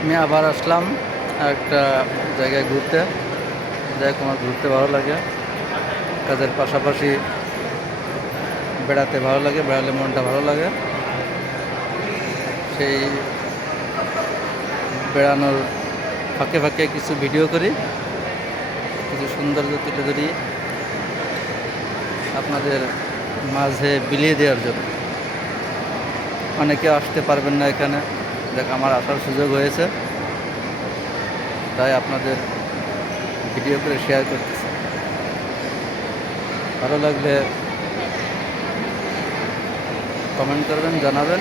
আমি আবার আসলাম একটা জায়গায় ঘুরতে। যাই হোক, আমার ঘুরতে ভালো লাগে, কাজের পাশাপাশি বেড়াতে ভালো লাগে, বেড়ালে মনটা ভালো লাগে। সেই বেড়ানোর ফাঁকে ফাঁকে কিছু ভিডিও করি, কিছু সৌন্দর্য তুলে ধরি আপনাদের মাঝে বিলিয়ে দেওয়ার জন্য। অনেকে আসতে পারবেন না এখানে, দেখ আমার আসার সুযোগ হয়েছে, তাই আপনাদের ভিডিও করে শেয়ার করতেছি। ভালো লাগলে কমেন্ট করবেন, জানাবেন।